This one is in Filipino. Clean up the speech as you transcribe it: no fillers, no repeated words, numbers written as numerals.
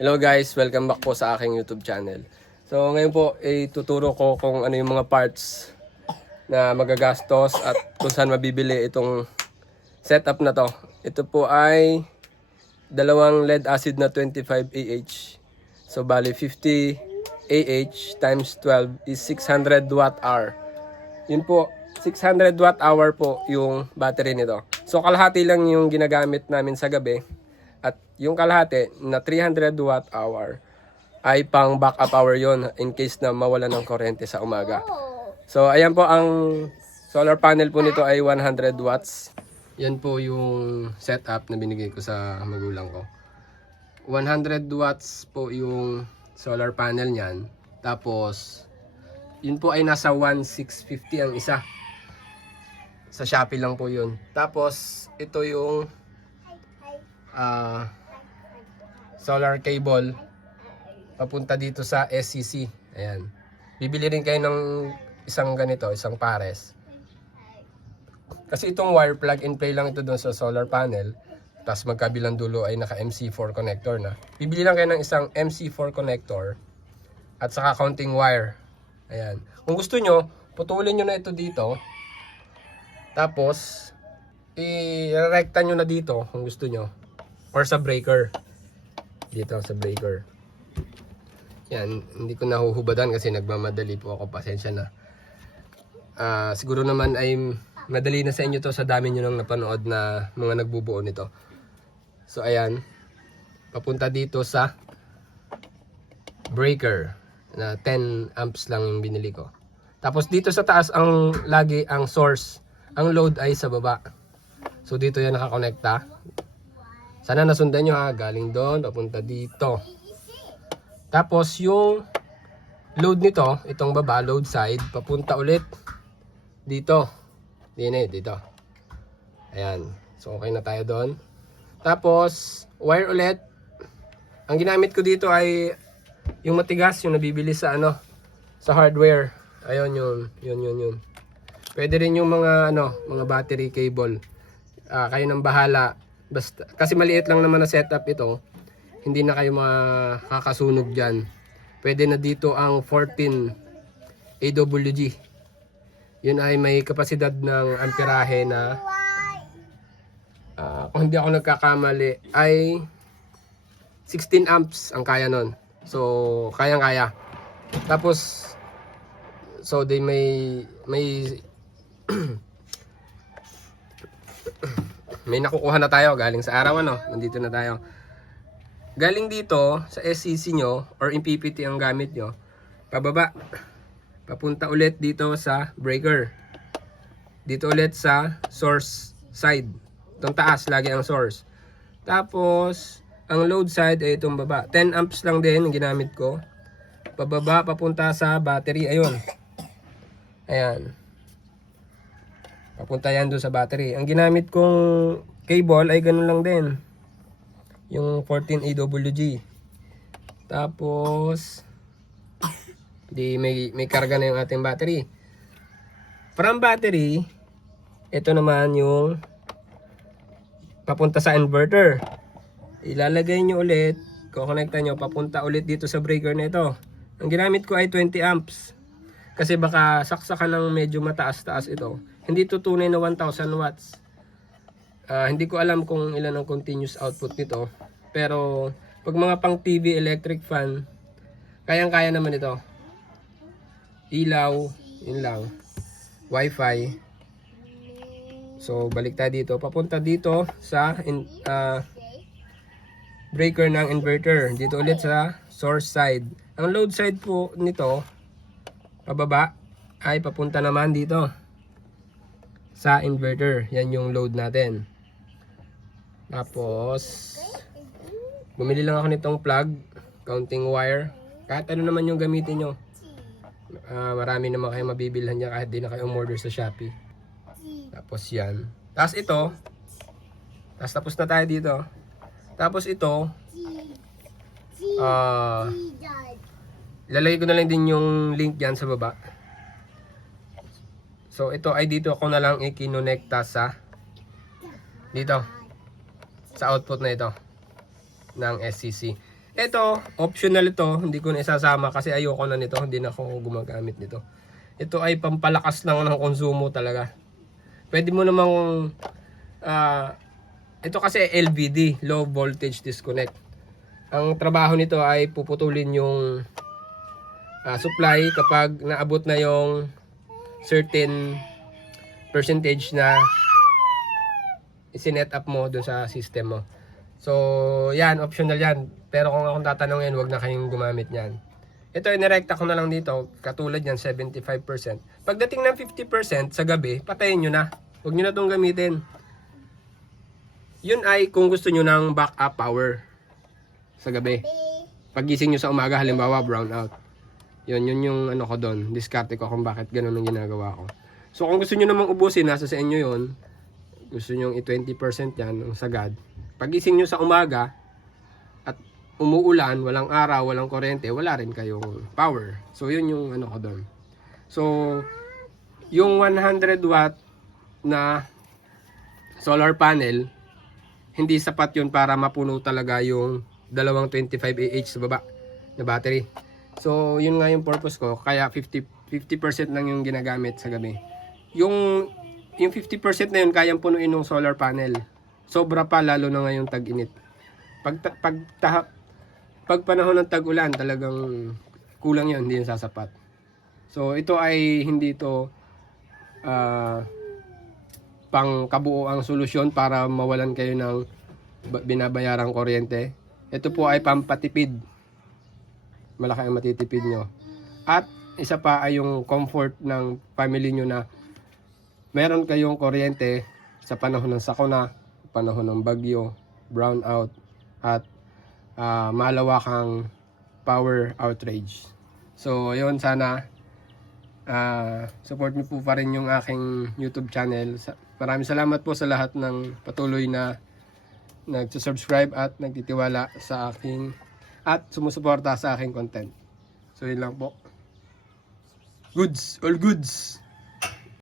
Hello guys, welcome back po sa aking YouTube channel. So ngayon po tuturo ko kung ano yung mga parts na magagastos at kung saan mabibili itong setup na to. Ito po ay dalawang lead acid na 25 Ah. So bali 50 Ah times 12 is 600 watt hour. Yun po, 600 watt hour po yung battery nito. So kalahati lang yung ginagamit namin sa gabi. At yung kalahati na 300 watt hour ay pang backup hour yon in case na mawala ng kuryente sa umaga. So ayan po, ang solar panel po nito ay 100 watts. Yan po yung setup na binigay ko sa magulang ko. 100 watts po yung solar panel niyan. Tapos yun po ay nasa 1,650 ang isa. Sa Shopee lang po yun. Tapos ito yung solar cable papunta dito sa SCC. Ayan. Bibili rin kayo ng isang ganito, isang pares. Kasi itong wire plug and play lang ito doon sa solar panel. Tapos magkabilang dulo ay naka MC4 connector na. Bibili lang kayo ng isang MC4 connector at saka counting wire. Ayan. Kung gusto nyo, putulin nyo na ito dito. Tapos i-recta nyo na dito kung gusto nyo. Or sa breaker. Dito sa breaker. Yan, hindi ko nahuhubadan kasi nagmamadali po ako. Pasensya na. Siguro naman ay madali na sa inyo to sa dami nyo nang napanood na mga nagbubuo nito. So ayan. Papunta dito sa breaker. Na 10 amps lang yung binili ko. Tapos dito sa taas ang lagi ang source. Ang load ay sa baba. So dito yan nakakonekta. Sana nasundan nyo ha. Galing doon, papunta dito. Tapos yung load nito, itong baba, load side, papunta ulit dito. Dito. Ayan. So okay na tayo doon. Tapos, wire ulit. Ang ginamit ko dito ay yung matigas, yung nabibili sa sa hardware. Ayun yun. Pwede rin yung mga mga battery cable. Kayo nang bahala. Basta, kasi maliit lang naman na setup ito, hindi na kayo makakasunog dyan. Pwede na dito ang 14 AWG. Yun ay may kapasidad ng amperahe na kung hindi ako nagkakamali ay 16 amps ang kaya nun. So kayang-kaya. Tapos so may may nakukuha na tayo galing sa araw nandito na tayo. Galing dito sa SCC nyo or in PPT ang gamit nyo, pababa. Papunta ulit dito sa breaker. Dito ulit sa source side. Itong taas lagi ang source. Tapos ang load side ay itong baba. 10 amps lang din ang ginamit ko. Pababa papunta sa battery. Ayun. Ayan. Papunta yan doon sa battery. Ang ginamit kong cable ay ganun lang din. Yung 14 AWG. Tapos may karga na yung ating battery. From battery, ito naman yung papunta sa inverter. Ilalagay nyo ulit, kukonekta nyo, papunta ulit dito sa breaker na ito. Ang ginamit ko ay 20 amps. Kasi baka saksakan ng medyo mataas-taas ito. Hindi to tunay na 1000 watts. Hindi ko alam kung ilan ang continuous output nito. Pero pag mga pang TV, electric fan, kayang-kaya naman ito. Ilaw, yun lang. Wi-Fi. So balik tayo dito. Papunta dito sa breaker ng inverter. Dito ulit sa source side. Ang load side po nito, pababa, ay papunta naman dito sa inverter. Yan yung load natin. Tapos bumili lang ako nitong plug, counting wire. Kahit ano naman yung gamitin nyo. Marami naman kayo mabibilhan niya kahit di na kayo order sa Shopee. Tapos yan. Tapos ito. Tapos na tayo dito. Tapos ito. Ilalagay ko na lang din yung link dyan sa baba. So ito ay dito ako na lang ikinonekta sa dito. Sa output na ito ng SCC. Ito, optional ito. Hindi ko na isasama kasi ayoko na nito. Hindi na ako gumagamit nito. Ito ay pampalakas lang ng konsumo talaga. Pwede mo namang ito kasi LVD, low voltage disconnect. Ang trabaho nito ay puputulin yung supply kapag naabot na yung certain percentage na isinet up mo dun sa system mo. So, yan, optional yan. Pero kung akong tatanungin, wag na kayong gumamit yan. Ito, inirekta ko na lang dito. Katulad yan, 75%. Pagdating ng 50% sa gabi, patayin nyo na. Huwag nyo na itong gamitin. Yun ay kung gusto nyo ng backup power sa gabi. Pagising nyo sa umaga, halimbawa, brown out. Yun yung ano ko doon. Diskarte ko kung bakit ganun ang ginagawa ko. So, kung gusto nyo namang ubusin, nasa sa inyo yun. Gusto nyo i-20% yan, ang sagad. Pagising nyo sa umaga, at umuulan, walang araw, walang kuryente, wala rin kayong power. So, yun yung ano ko doon. So, yung 100 watt na solar panel, hindi sapat yun para mapuno talaga yung dalawang 25 Ah sa baba na battery. So, yun nga yung purpose ko. Kaya 50% lang yung ginagamit sa gabi. Yung 50% na yun, kayang punuin ng solar panel. Sobra pa, lalo na ngayong tag-init. Pag panahon ng tag-ulan, talagang kulang yun, hindi yun sasapat. So, ito ay hindi ito pang kabuoang solusyon para mawalan kayo ng binabayarang kuryente. Ito po ay pampatipid. Malaki ang matitipid nyo. At isa pa ay yung comfort ng family nyo na meron kayong kuryente sa panahon ng sakuna, panahon ng bagyo, brownout, at malawakang power outrage. So, yun, sana support niyo po pa rin yung aking YouTube channel. Maraming salamat po sa lahat ng patuloy na nagsusubscribe at nagtitiwala sa aking at sumusuporta sa aking content. So, yun lang po. Goods, all goods!